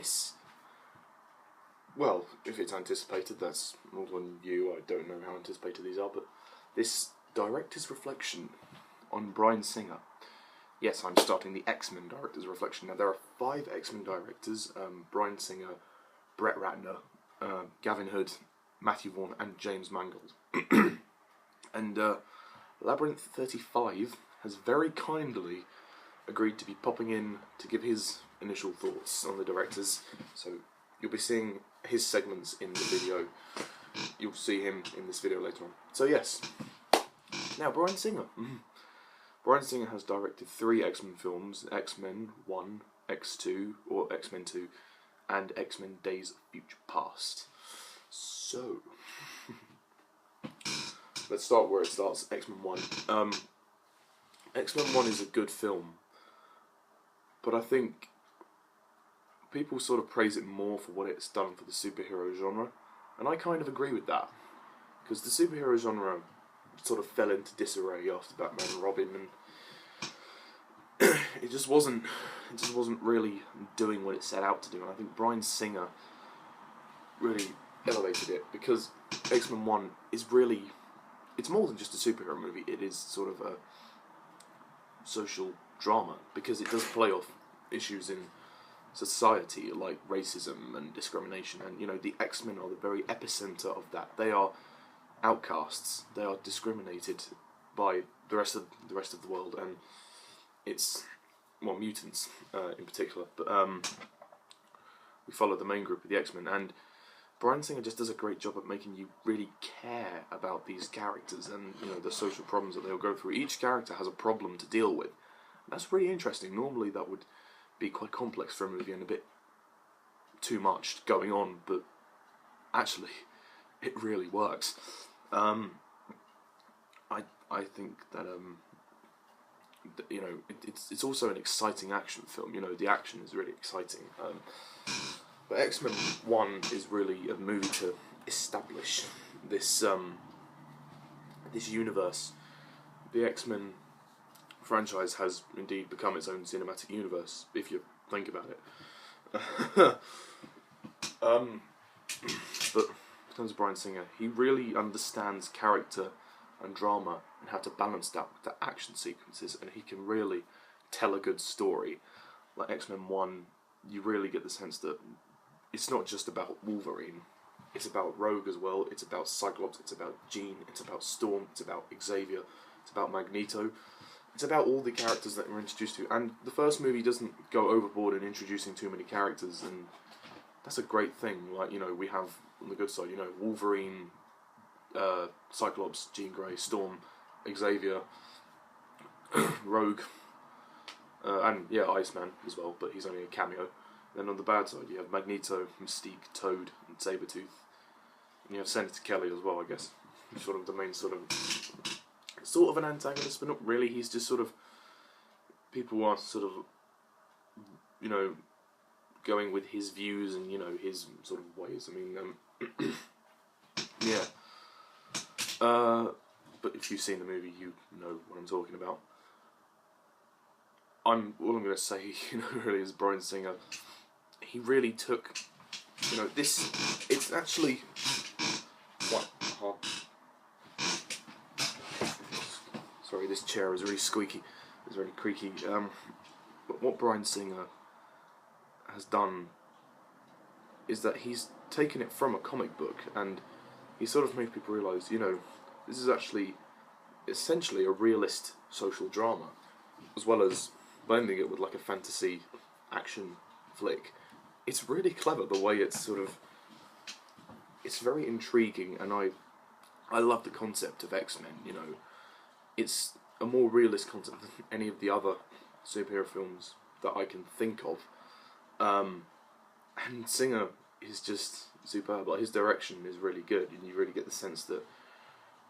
this, well, if it's anticipated, that's all on you. I don't know how anticipated these are, but this director's reflection on Bryan Singer. Yes, I'm starting the X-Men director's reflection. Now, there are 5 X-Men directors, Bryan Singer, Brett Ratner, Gavin Hood, Matthew Vaughn, and James Mangold. And Labyrinth35 has very kindly agreed to be popping in to give his initial thoughts on the directors. So you'll be seeing his segments in the video. You'll see him in this video later on. So yes, now Bryan Singer. Bryan Singer has directed 3 X-Men films, X-Men 1, X2, or X-Men 2, and X-Men Days of Future Past. So, let's start where it starts, X-Men 1. X-Men 1 is a good film, but I think people sort of praise it more for what it's done for the superhero genre, and I kind of agree with that, because the superhero genre sort of fell into disarray after Batman and Robin, and it just wasn't really doing what it set out to do. And I think Bryan Singer really elevated it, because X-Men 1 is really, it's more than just a superhero movie. It is sort of a social drama, because it does play off issues in society like racism and discrimination, and you know, the X-Men are the very epicenter of that. They are outcasts. They are discriminated by the rest of the world, and it's, well, mutants in particular. But we follow the main group of the X-Men, and Bryan Singer just does a great job at making you really care about these characters and, you know, the social problems that they'll go through. Each character has a problem to deal with. And that's really interesting. Normally that would be quite complex for a movie and a bit too much going on, but actually it really works. I think that you know, it's also an exciting action film. You know, the action is really exciting. But X-Men 1 is really a movie to establish this this universe. The X-Men franchise has indeed become its own cinematic universe, if you think about it. But in terms of Bryan Singer, he really understands character and drama and how to balance that with the action sequences, and he can really tell a good story. Like X-Men 1, you really get the sense that it's not just about Wolverine, it's about Rogue as well, it's about Cyclops, it's about Jean, it's about Storm, it's about Xavier, it's about Magneto. It's about all the characters that we're introduced to, and the first movie doesn't go overboard in introducing too many characters, and that's a great thing. Like, you know, we have on the good side, you know, Wolverine, Cyclops, Jean Grey, Storm, Xavier, Rogue, and yeah, Iceman as well, but he's only a cameo. Then on the bad side, you have Magneto, Mystique, Toad, and Sabretooth, and you have Senator Kelly as well, I guess. Sort of the main sort of an antagonist, but not really. He's just sort of, people are sort of, you know, going with his views and, you know, his sort of ways. I mean, yeah. But if you've seen the movie, you know what I'm talking about. All I'm going to say, you know, really is Bryan Singer. He really took, you know, this. It's actually what. Sorry, this chair is really squeaky. It's really creaky. But what Bryan Singer has done is that he's taken it from a comic book, and he sort of made people realise, you know, this is actually essentially a realist social drama, as well as blending it with like a fantasy action flick. It's really clever the way it's sort of, it's very intriguing, and I love the concept of X-Men, you know. It's a more realist concept than any of the other superhero films that I can think of. And Singer is just superb. Like, his direction is really good, and you really get the sense that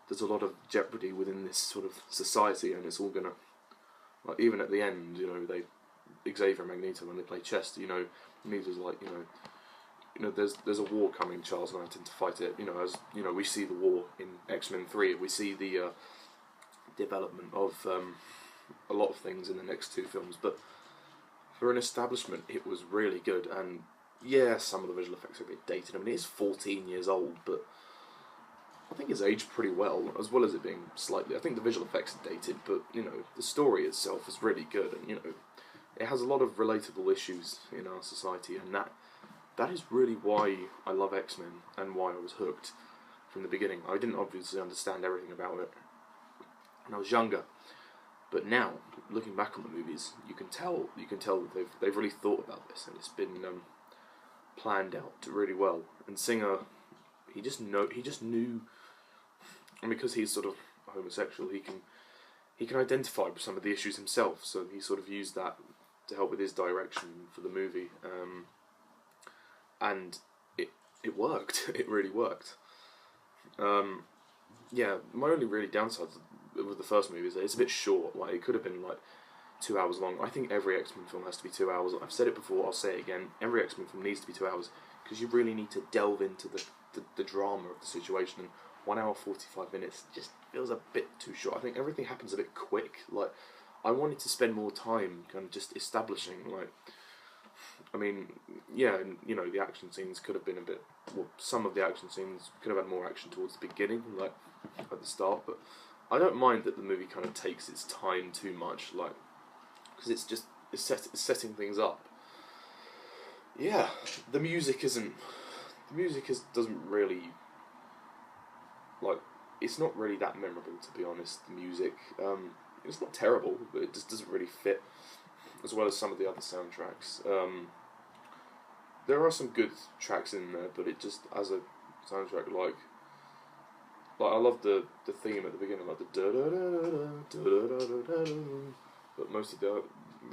there's a lot of jeopardy within this sort of society, and it's all gonna, like, even at the end, you know, Xavier and Magneto, when they play chess, you know, Magneto's like, you know, there's a war coming, Charles, and I intend to fight it. You know, as you know, we see the war in X-Men 3. We see the development of a lot of things in the next 2 films, but for an establishment, it was really good, and yeah, some of the visual effects are a bit dated. I mean, it is 14 years old, but I think it's aged pretty well as it being slightly. I think the visual effects are dated, but you know, the story itself is really good, and you know, it has a lot of relatable issues in our society, and that is really why I love X-Men and why I was hooked from the beginning. I didn't obviously understand everything about it when I was younger, but now looking back on the movies, you can tell that they've really thought about this, and it's been planned out really well. And Singer, he just knew, and because he's sort of homosexual, he can identify with some of the issues himself. So he sort of used that to help with his direction for the movie, and it worked. It really worked. Yeah, my only really downside with the first movie is that it's a bit short. Like, it could have been like 2 hours long. I think every X-Men film has to be 2 hours. I've said it before, I'll say it again. Every X-Men film needs to be 2 hours because you really need to delve into the drama of the situation. And 1 hour 45 minutes just feels a bit too short. I think everything happens a bit quick. Like, I wanted to spend more time kind of just establishing, like, I mean, yeah, and, you know, the action scenes could have been a bit, well, some of the action scenes could have had more action towards the beginning, like, at the start, but I don't mind that the movie kind of takes its time too much, like, because it's setting things up. Yeah, the music doesn't really, like, it's not really that memorable, to be honest, the music. It's not terrible, but it just doesn't really fit, as well as some of the other soundtracks. There are some good tracks in there, but it just, as a soundtrack, like I love the theme at the beginning, like the da da da da da da da, but most of the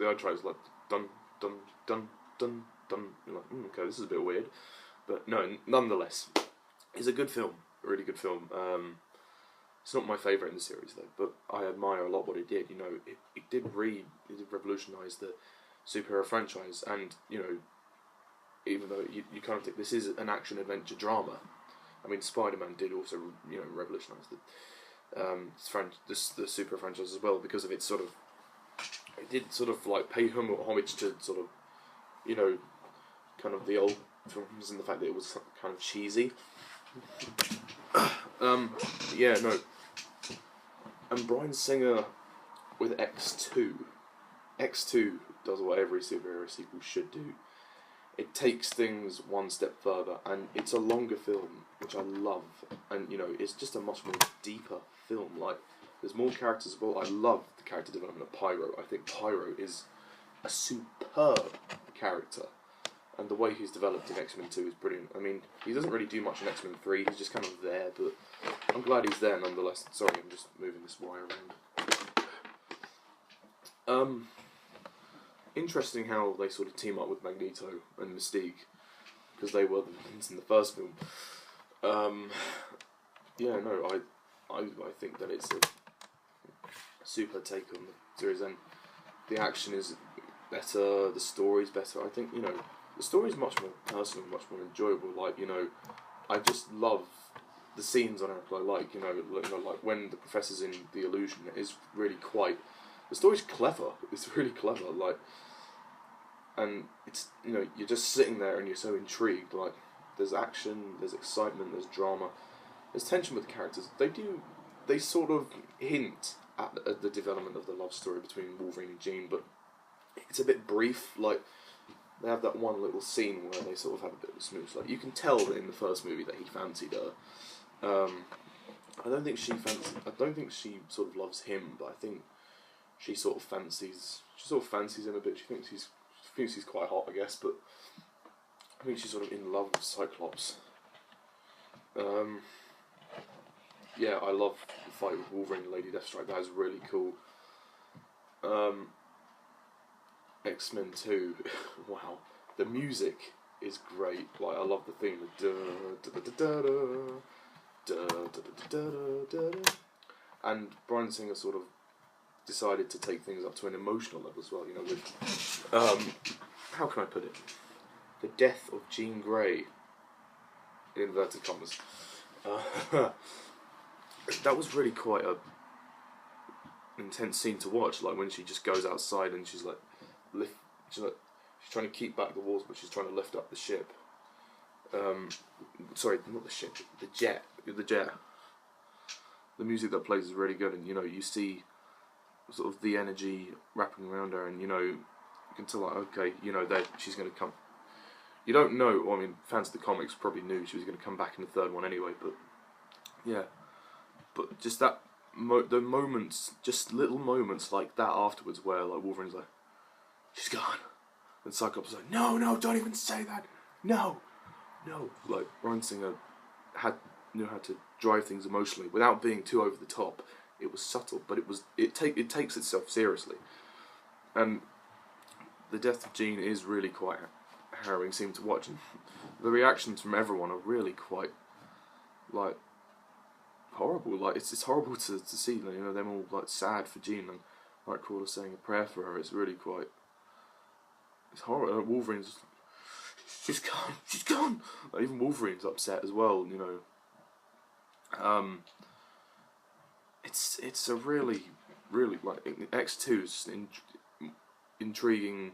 other tracks like dun dun dun dun dun. You're like, okay, this is a bit weird, but no, nonetheless, it's a good film, a really good film. It's not my favourite in the series though, but I admire a lot what it did. You know, it did revolutionise the superhero franchise, and you know, even though you kind of think this is an action adventure drama, I mean, Spider-Man did also, you know, revolutionise the super franchise as well, because of its sort of, it did sort of like pay homage to sort of, you know, kind of the old films, and the fact that it was kind of cheesy. Yeah, no. And Bryan Singer with X2 does what every superhero sequel should do. It takes things one step further, and it's a longer film, which I love, and you know, it's just a much more deeper film. Like, there's more characters as well. I love the character development of Pyro. I think Pyro is a superb character, and the way he's developed in X-Men 2 is brilliant. I mean, he doesn't really do much in X-Men 3, he's just kind of there, but I'm glad he's there nonetheless. Sorry, I'm just moving this wire around. Interesting how they sort of team up with Magneto and Mystique, because they were the villains in the first film. Yeah, no, I think that it's a super take on the series, and the action is better, the story's better. I think, you know, the story's much more personal, much more enjoyable. Like, you know, I just love the scenes on Earth. Like, you know, like when the professor's in the illusion, it is really quite. The story's clever. It's really clever. Like, and it's, you know, you're just sitting there and you're so intrigued. Like, there's action, there's excitement, there's drama, there's tension with the characters. They sort of hint at the development of the love story between Wolverine and Jean, but it's a bit brief. Like, they have that one little scene where they sort of have a bit of a smooch. Like, you can tell that in the first movie that he fancied her. I don't think she sort of loves him, but I think she sort of fancies him a bit. She thinks he's quite hot, I guess, but I think she's sort of in love with Cyclops. Yeah, I love the fight with Wolverine and Lady Deathstrike. That is really cool. X-Men 2, wow, the music is great. Like, I love the theme, and Bryan Singer sort of decided to take things up to an emotional level as well. You know, with how can I put it? The death of Jean Grey, in inverted commas. That was really quite a intense scene to watch. Like, when she just goes outside and she's like She's trying to keep back the walls, but she's trying to lift up the ship. Sorry, not the ship, the jet. The jet. The music that plays is really good, and you see sort of the energy wrapping around her, and you can tell, like, okay, that she's going to come. You don't know. Well, I mean, fans of the comics probably knew she was going to come back in the third one anyway, but yeah. But just that, the moments, just little moments like that afterwards, where like Wolverine's like, she's gone, and Cyclops is like, no, don't even say that, no. Like Bryan Singer knew how to drive things emotionally without being too over the top. It was subtle, but it takes itself seriously, and the death of Jean is really quite harrowing scene to watch, and the reactions from everyone are really quite like horrible. Like it's horrible to see, them all like sad for Jean, and Nightcrawler saying a prayer for her. It's really quite, it's horrible. Wolverine's just like, she's gone. Like, even Wolverine's upset as well. It's a really like X2's intriguing.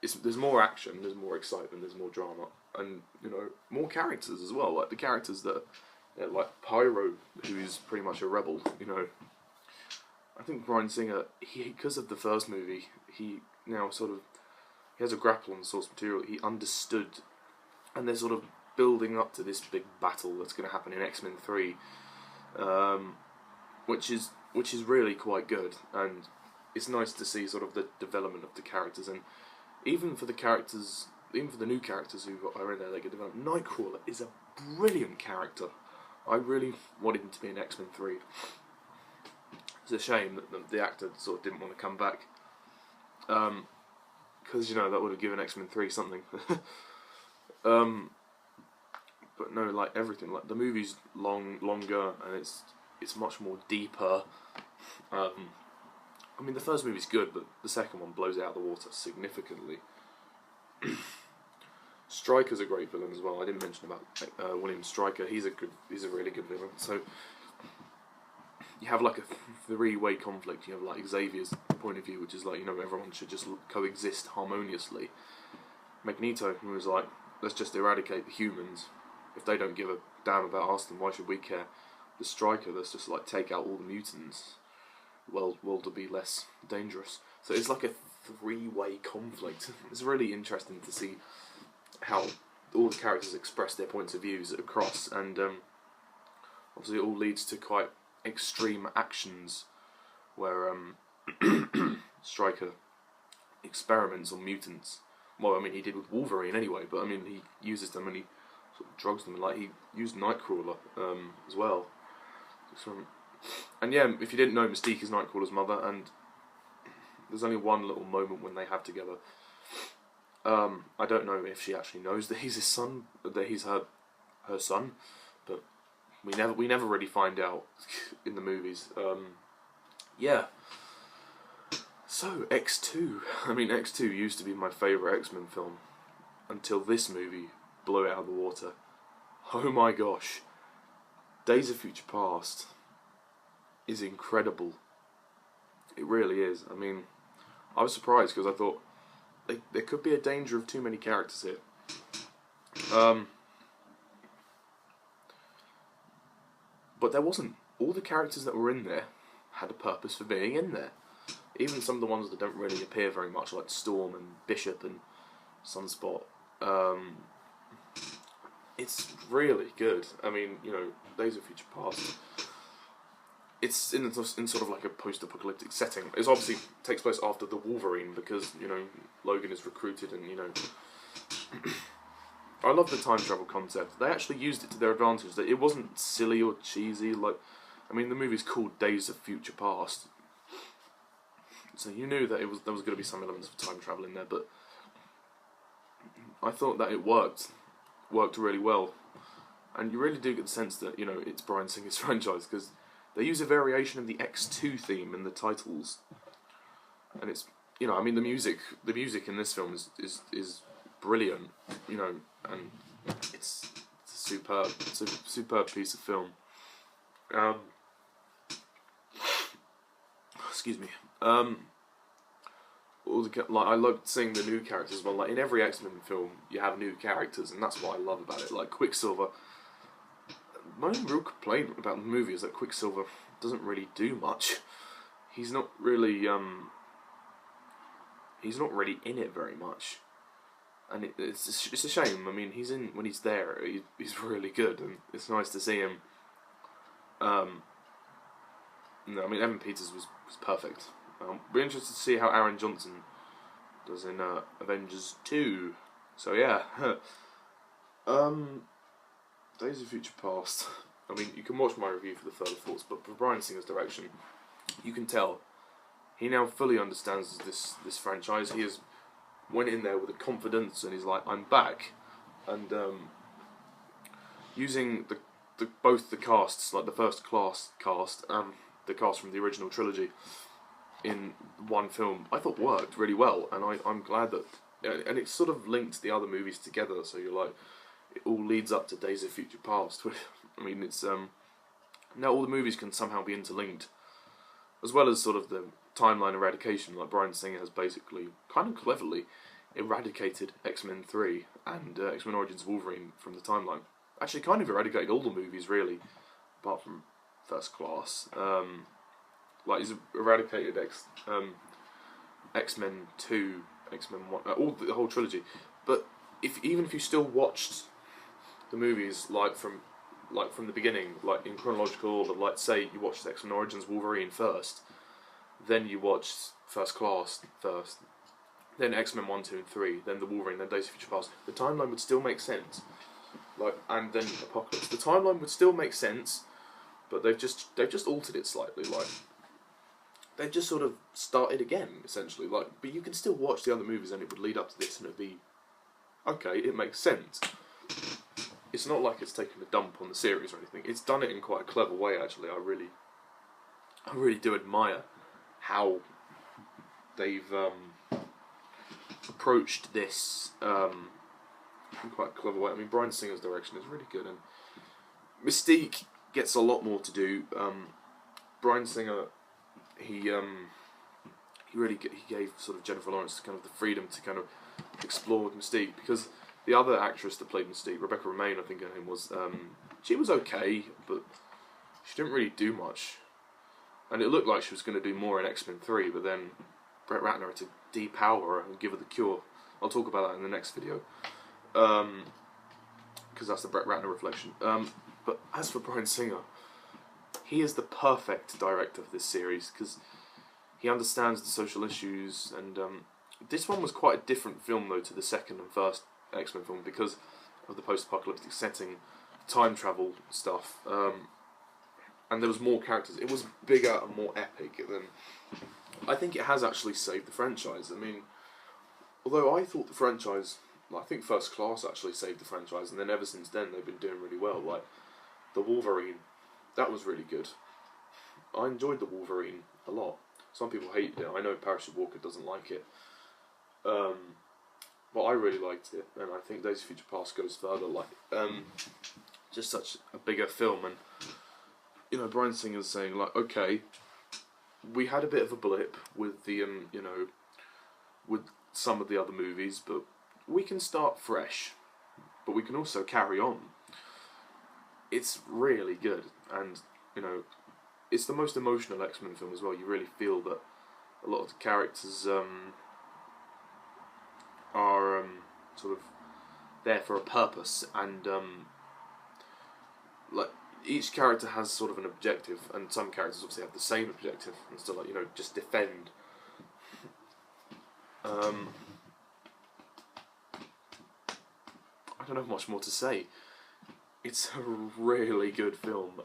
There's more action, there's more excitement, there's more drama, and more characters as well. Like the characters that like Pyro, who is pretty much a rebel. I think Bryan Singer, because of the first movie, he now he has a grapple on the source material. He understood, and they're sort of building up to this big battle that's going to happen in X-Men 3, which is really quite good, and it's nice to see sort of the development of the characters, and even for the new characters who are in there, they get developed. Nightcrawler is a brilliant character. I really wanted him to be in X-Men 3. It's a shame that the actor sort of didn't want to come back, because that would have given X-Men 3 something. But no, like everything, like the movie's longer, and it's much more deeper. I mean, the first movie's good, but the second one blows it out of the water significantly. Stryker's a great villain as well. I didn't mention about William Stryker. He's a really good villain. So you have like a three-way conflict. You have like Xavier's point of view, which is like everyone should just coexist harmoniously. Magneto, who was like, let's just eradicate the humans. If they don't give a damn about us, then why should we care? The Stryker, let's just like take out all the mutants. World will be less dangerous. So it's like a three-way conflict. It's really interesting to see how all the characters express their points of views across, and obviously it all leads to quite extreme actions where Stryker experiments on mutants. Well, I mean, he did with Wolverine anyway, but I mean, he uses them and he sort of drugs them. Like, he used Nightcrawler as well. And yeah, if you didn't know, Mystique is Nightcrawler's mother, and there's only one little moment when they have together. I don't know if she actually knows that he's his son, that he's her son, but we never really find out in the movies. Yeah. So X2. I mean, X2 used to be my favourite X-Men film until this movie blew it out of the water. Oh my gosh, Days of Future Past is incredible. It really is. I mean, I was surprised because I thought there could be a danger of too many characters here. But there wasn't. All the characters that were in there had a purpose for being in there. Even some of the ones that don't really appear very much, like Storm and Bishop and Sunspot. It's really good. I mean, Days of Future Past. It's in sort of like a post-apocalyptic setting. It obviously takes place after the Wolverine because, Logan is recruited and, I love the time travel concept. They actually used it to their advantage. That it wasn't silly or cheesy. Like, I mean, the movie's called Days of Future Past, so you knew that there was going to be some elements of time travel in there. But I thought that it worked really well, and you really do get the sense that it's Bryan Singer's franchise because they use a variation of the X2 theme in the titles, and it's I mean the music in this film is brilliant, and it's a superb piece of film. Excuse me. like I love seeing the new characters as well. Like in every X-Men film, you have new characters, and that's what I love about it. Like Quicksilver. My only real complaint about the movie is that Quicksilver doesn't really do much. He's not really in it very much, and it's a shame. I mean, when he's there, he's really good, and it's nice to see him. No, I mean Evan Peters was perfect. Be interested to see how Aaron Johnson does in Avengers 2. So yeah, Days of Future Past. I mean, you can watch my review for the further thoughts, but for Bryan Singer's direction, you can tell he now fully understands this franchise. He has went in there with a confidence, and he's like, I'm back, and using both the casts, like the first class cast and the cast from the original trilogy in one film, I thought worked really well, and I'm glad that, and it sort of linked the other movies together, so you're like, it all leads up to Days of Future Past. I mean, it's now all the movies can somehow be interlinked, as well as sort of the timeline eradication. Like Bryan Singer has basically, kind of cleverly, eradicated X-Men 3 and X-Men Origins Wolverine from the timeline. Actually, kind of eradicated all the movies really, apart from First Class. Like he's eradicated X-Men 2, X-Men 1, the whole trilogy. But even if you still watched the movies like from the beginning, like in chronological order, like say you watched X-Men Origins Wolverine first, then you watched First Class first, then X-Men 1, 2 and 3, then the Wolverine, then Days of Future Past, the timeline would still make sense. Like, and then Apocalypse. The timeline would still make sense, but they've just altered it slightly. Like, they've just sort of started again, essentially. Like, but you can still watch the other movies, and it would lead up to this, and it'd be okay. It makes sense. It's not like it's taken a dump on the series or anything. It's done it in quite a clever way, actually. I really do admire how they've approached this in quite a clever way. I mean, Bryan Singer's direction is really good, and Mystique gets a lot more to do. Bryan Singer, he gave sort of Jennifer Lawrence kind of the freedom to kind of explore with Mystique, because the other actress that played Mystique, Rebecca Romijn, I think her name was, she was okay, but she didn't really do much. And it looked like she was going to do more in X-Men 3, but then Brett Ratner had to depower her and give her the cure. I'll talk about that in the next video, because that's the Brett Ratner reflection. But as for Bryan Singer, he is the perfect director for this series, because he understands the social issues, and this one was quite a different film though to the second and first X-Men film because of the post-apocalyptic setting, time travel stuff, and there was more characters. It was bigger and more epic than... I think it has actually saved the franchise. I mean, although I thought the franchise... I think First Class actually saved the franchise, and then ever since then they've been doing really well. Like, the Wolverine, that was really good. I enjoyed the Wolverine a lot. Some people hated it. I know Parachute Walker doesn't like it. But I really liked it, and I think Days of Future Past goes further. Like, just such a bigger film, and you know, Bryan Singer's saying like, okay, we had a bit of a blip with the you know, with some of the other movies, but we can start fresh, but we can also carry on. It's really good, and you know, it's the most emotional X-Men film as well. You really feel that a lot of the characters are sort of there for a purpose, and like each character has sort of an objective, and some characters obviously have the same objective, and still like, you know, just defend. I don't have much more to say. It's a really good film.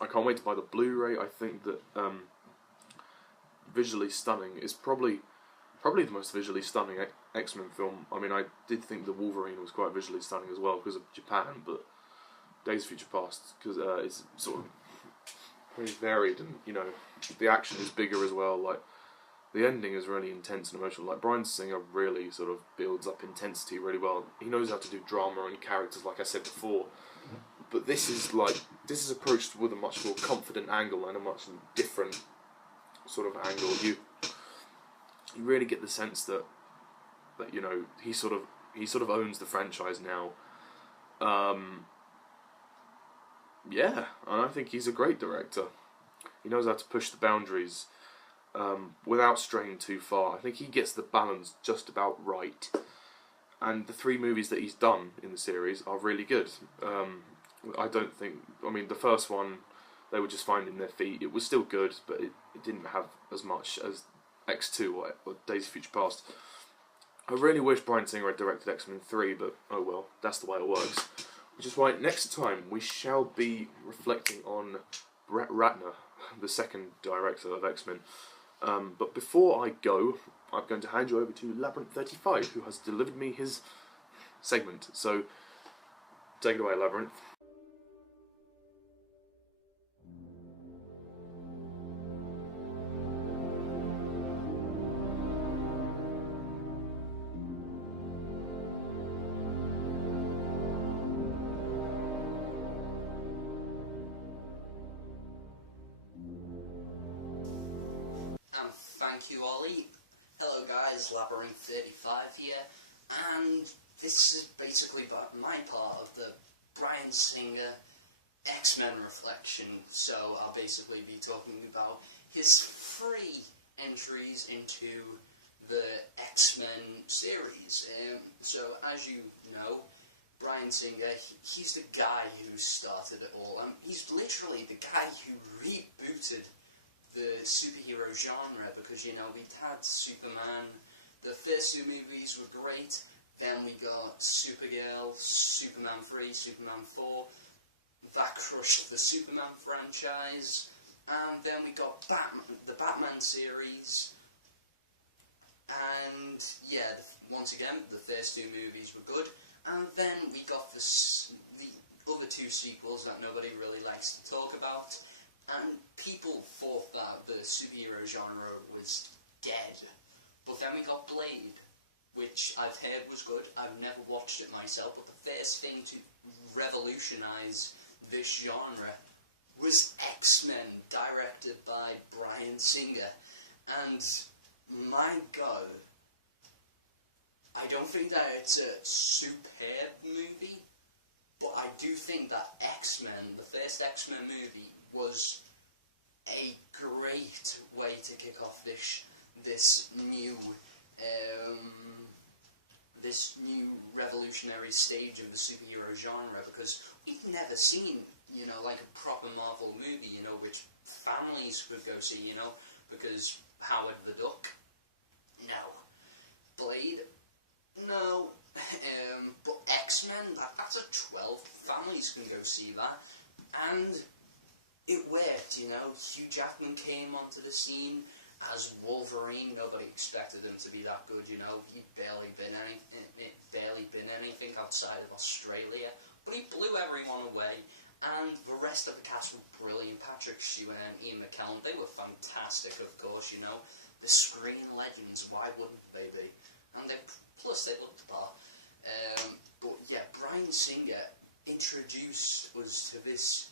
I can't wait to buy the Blu-ray. I think that visually stunning is probably the most visually stunning X-Men film. I mean, I did think the Wolverine was quite visually stunning as well because of Japan, but Days of Future Past, because it's sort of very varied, and you know, the action is bigger as well. Like, the ending is really intense and emotional. Like, Bryan Singer really sort of builds up intensity really well. He knows how to do drama and characters, like I said before. But this is approached with a much more confident angle and a much different sort of angle. you really get the sense that you know, he sort of owns the franchise now. Yeah, and I think he's a great director. He knows how to push the boundaries without straying too far. I think he gets the balance just about right. And the 3 movies that he's done in the series are really good. I mean, the first one, they were just finding their feet. It was still good, but it didn't have as much as X2 or Days of Future Past. I really wish Bryan Singer had directed X-Men 3, but oh well, that's the way it works. Which is why next time we shall be reflecting on Brett Ratner, the second director of X-Men. But before I go, I'm going to hand you over to Labyrinth35, who has delivered me his segment. So, take it away, Labyrinth. Thank you, Ollie. Hello guys, Labyrinth35 here, and this is basically my part of the Bryan Singer X-Men reflection. So I'll basically be talking about his 3 entries into the X-Men series. So as you know, Bryan Singer, he's the guy who started it all. He's literally the guy who rebooted the superhero genre, because, you know, we had Superman. The first 2 movies were great. Then we got Supergirl, Superman 3, Superman 4. That crushed the Superman franchise. And then we got the Batman series. And yeah, once again, the first 2 movies were good. And then we got the other 2 sequels that nobody really likes to talk about. And people thought that the superhero genre was dead. But then we got Blade, which I've heard was good. I've never watched it myself, but the first thing to revolutionise this genre was X-Men, directed by Bryan Singer. And my God, I don't think that it's a superb movie, but I do think that X-Men, the first X-Men movie, was a great way to kick off this new revolutionary stage of the superhero genre, because we've never seen, you know, like a proper Marvel movie, you know, which families could go see, you know, because Howard the Duck, no. Blade, no. But X-Men, that's a 12. Families can go see that. And it worked, you know. Hugh Jackman came onto the scene as Wolverine. Nobody expected him to be that good, you know. He'd barely been anything outside of Australia. But he blew everyone away. And the rest of the cast were brilliant. Patrick Stewart and Ian McKellen, they were fantastic, of course, you know. The screen legends, why wouldn't they be? And plus they looked the part. But yeah, Bryan Singer introduced us to this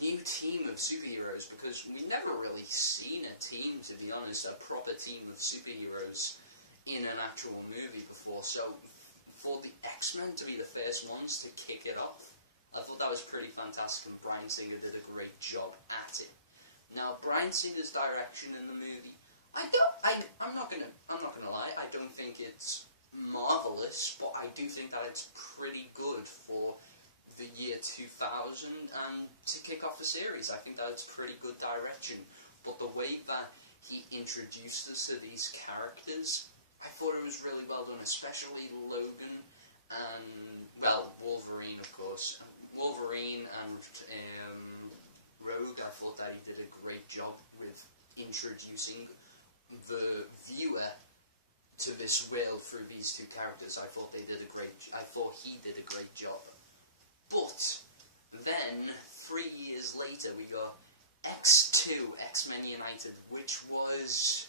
new team of superheroes, because we never really seen a team, to be honest, a proper team of superheroes in an actual movie before. So for the X-Men to be the first ones to kick it off, I thought that was pretty fantastic, and Bryan Singer did a great job at it. Now, Bryan Singer's direction in the movie, I'm not gonna lie, I don't think it's marvelous, but I do think that it's pretty good for the year 2000 and to kick off the series. I think that it's pretty good direction. But the way that he introduced us to these characters, I thought it was really well done, especially Logan and, well, Wolverine, of course. Wolverine and Rogue, I thought that he did a great job with introducing the viewer to this world through these 2 characters. I thought he did a great job. But then 3 years later we got X2, X-Men United, which was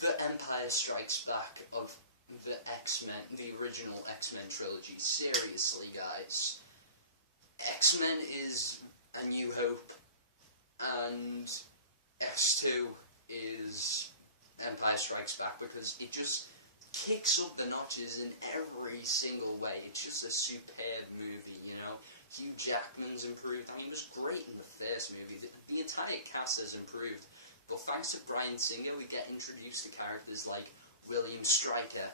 the Empire Strikes Back of the X-Men, the original X-Men trilogy. Seriously, guys, X-Men is A New Hope, and X2 is Empire Strikes Back, because it just kicks up the notches in every single way. It's just a superb movie, you know. Hugh Jackman's improved. I mean, he was great in the first movie. The entire cast has improved. But thanks to Bryan Singer, we get introduced to characters like William Stryker,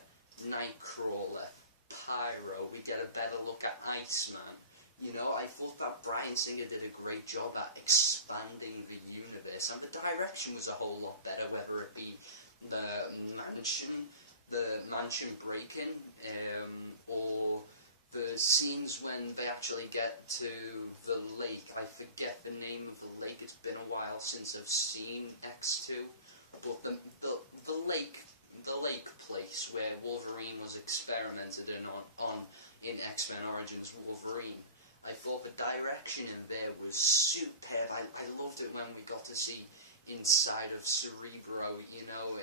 Nightcrawler, Pyro. We get a better look at Iceman. You know, I thought that Bryan Singer did a great job at expanding the universe, and the direction was a whole lot better, whether it be the mansion break-in, or the scenes when they actually get to the lake. I forget the name of the lake. It's been a while since I've seen X2, but the lake place where Wolverine was experimented on in X-Men Origins Wolverine. I thought the direction in there was superb. I loved it when we got to see inside of Cerebro, you know,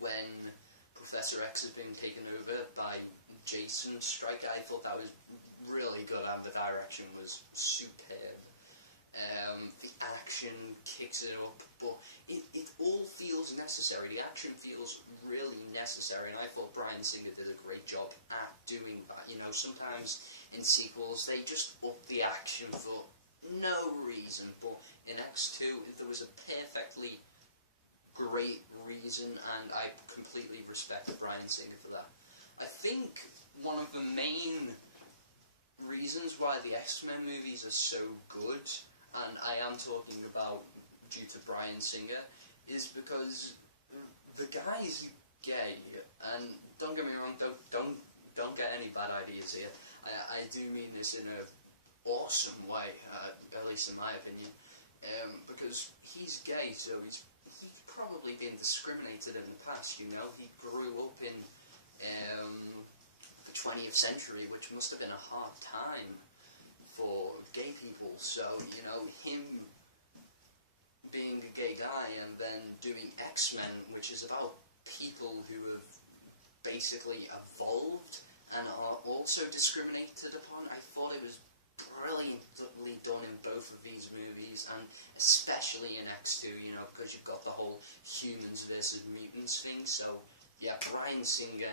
when Professor X has been taken over by Jason Stryker. I thought that was really good, and the direction was superb. The action kicks it up, but it all feels necessary. The action feels really necessary, and I thought Bryan Singer did a great job at doing that. You know, sometimes in sequels they just up the action for no reason, but in X2 there was a perfectly great reason, and I completely respect Bryan Singer for that. I think one of the main reasons why the X-Men movies are so good, and I am talking about due to Bryan Singer, is because the guy is gay, and don't get me wrong, don't get any bad ideas here. I do mean this in an awesome way, at least in my opinion, because he's gay, so he's probably been discriminated in the past, you know. He grew up in the 20th century, which must have been a hard time for gay people, so, you know, him being a gay guy and then doing X-Men, which is about people who have basically evolved and are also discriminated upon. I thought it was brilliantly done in both of these movies, and especially in X2, you know, because you've got the whole humans versus mutants thing. So yeah, Bryan Singer,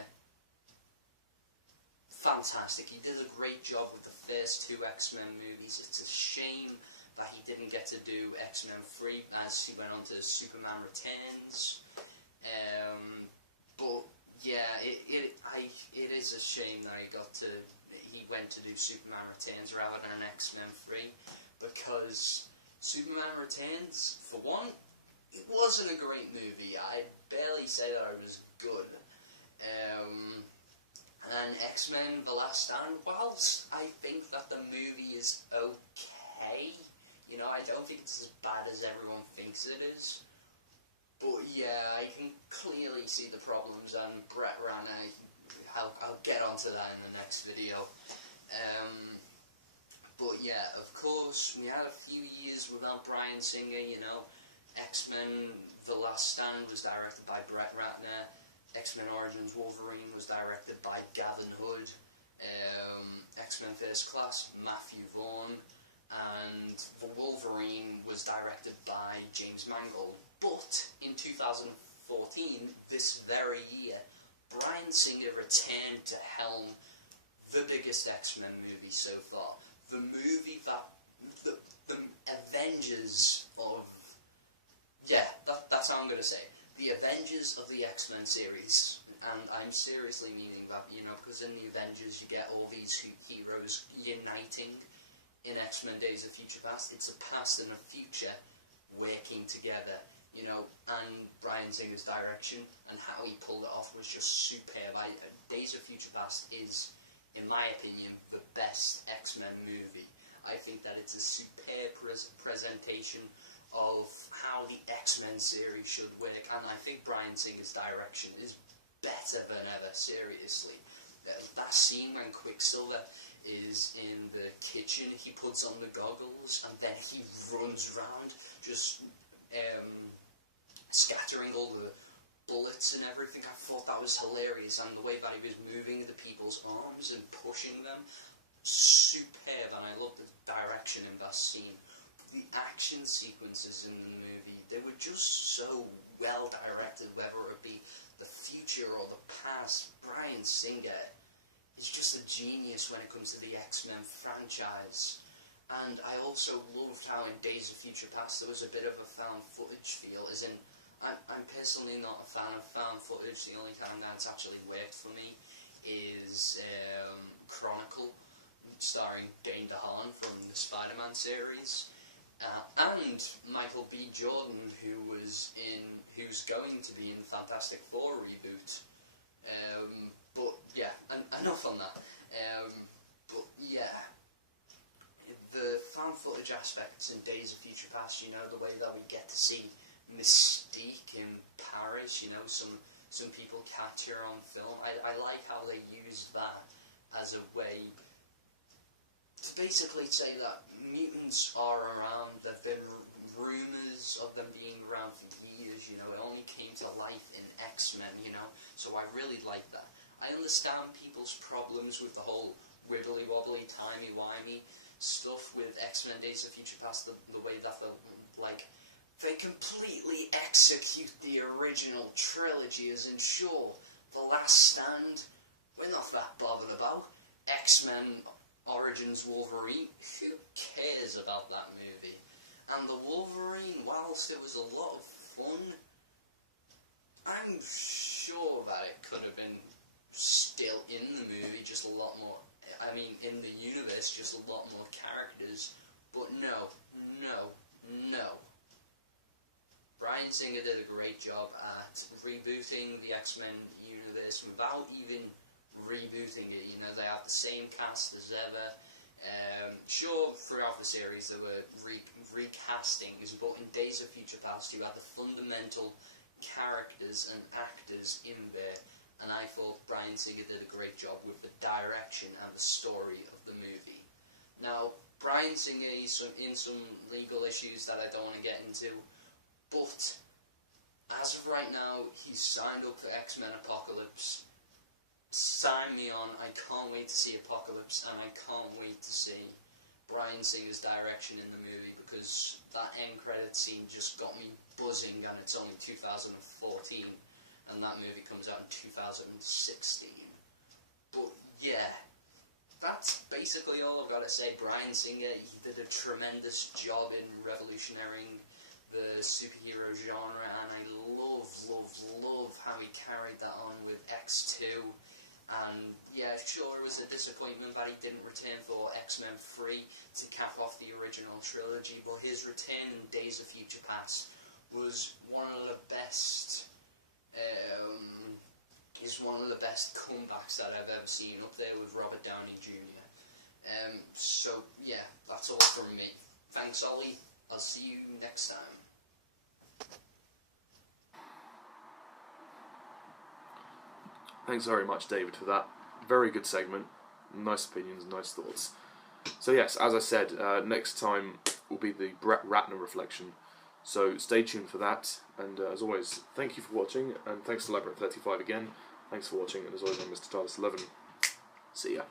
fantastic. He did a great job with the first two X-Men movies. It's a shame that he didn't get to do X-Men 3 as he went on to Superman Returns. But yeah, it is a shame that he went to do Superman Returns rather than X-Men 3, because Superman Returns, for one, it wasn't a great movie. I'd barely say that it was good. And X-Men The Last Stand, whilst I think that the movie is okay, you know, I don't think it's as bad as everyone thinks it is. But yeah, I can clearly see the problems, and Brett Ratner, I'll get onto that in the next video. But yeah, of course, we had a few years without Bryan Singer, you know. X-Men The Last Stand was directed by Brett Ratner. X-Men Origins Wolverine was directed by Gavin Hood. X-Men First Class, Matthew Vaughn. And The Wolverine was directed by James Mangold. But in 2014, this very year, Bryan Singer returned to helm the biggest X-Men movie so far. The movie that the Avengers of... Yeah, that's how I'm going to say it. The Avengers of the X-Men series. And I'm seriously meaning that, you know, because in the Avengers you get all these heroes uniting in X-Men Days of Future Past. It's a past and a future working together, you know, and Bryan Singer's direction and how he pulled it off was just superb. Days of Future Past is, in my opinion, the best X-Men movie. I think that it's a superb presentation of how the X-Men series should work, and I think Bryan Singer's direction is better than ever, seriously. That scene when Quicksilver is in the kitchen, he puts on the goggles, and then he runs around, just scattering all the bullets and everything. I thought that was hilarious, and the way that he was moving the people's arms and pushing them, superb, and I loved the direction in that scene. The action sequences in the movie, they they were just so well directed, whether it be the future or the past. Bryan Singer is just a genius when it comes to the X-Men franchise. And I also loved how in Days of Future Past there was a bit of a found footage feel, as in, I'm personally not a fan of found footage. The only time that's actually worked for me is Chronicle, starring Dane DeHaan from the Spider-Man series, and Michael B. Jordan, who's going to be in the Fantastic Four reboot. But yeah, enough on that. But yeah, the found footage aspects in Days of Future Past, you know, the way that we get to see Mystique in Paris, you know, some people catch her on film. I like how they use that as a way to basically say that mutants are around. There have been rumours of them being around for years, you know. It only came to life in X-Men, you know, so I really like that. I understand people's problems with the whole wibbly-wobbly, timey-wimey stuff with X-Men Days of Future Past, the way that they completely execute the original trilogy, as in, sure, The Last Stand, we're not that bothered about. X-Men Origins Wolverine, who cares about that movie? And the Wolverine, whilst it was a lot of fun, I'm sure that it could have been still in the movie, just a lot more, I mean, in the universe, just a lot more characters, but no. Bryan Singer did a great job at rebooting the X-Men universe without even rebooting it. You know, they have the same cast as ever. Sure, throughout the series there were recastings, but in Days of Future Past you had the fundamental characters and actors in there, and I thought Bryan Singer did a great job with the direction and the story of the movie. Now, Bryan Singer is in some legal issues that I don't want to get into, but as of right now, he's signed up for X-Men Apocalypse. Sign me on. I can't wait to see Apocalypse, and I can't wait to see Bryan Singer's direction in the movie, because that end credit scene just got me buzzing, and it's only 2014, and that movie comes out in 2016. But yeah, that's basically all I've got to say. Bryan Singer, he did a tremendous job in revolutionizing the superhero genre, and I love how he carried that on with X2. And yeah, sure, it was a disappointment that he didn't return for X-Men 3 to cap off the original trilogy, but his return in Days of Future Past was one of the best comebacks that I've ever seen, up there with Robert Downey Jr. So yeah, that's all from me. Thanks, Ollie. I'll see you next time. Thanks very much, David, for that. Very good segment. Nice opinions, nice thoughts. So yes, as I said, next time will be the Brett Ratner reflection. So stay tuned for that. And as always, thank you for watching, and thanks to Labyrinth35 again. Thanks for watching, and as always, I'm MrTardis11. See ya.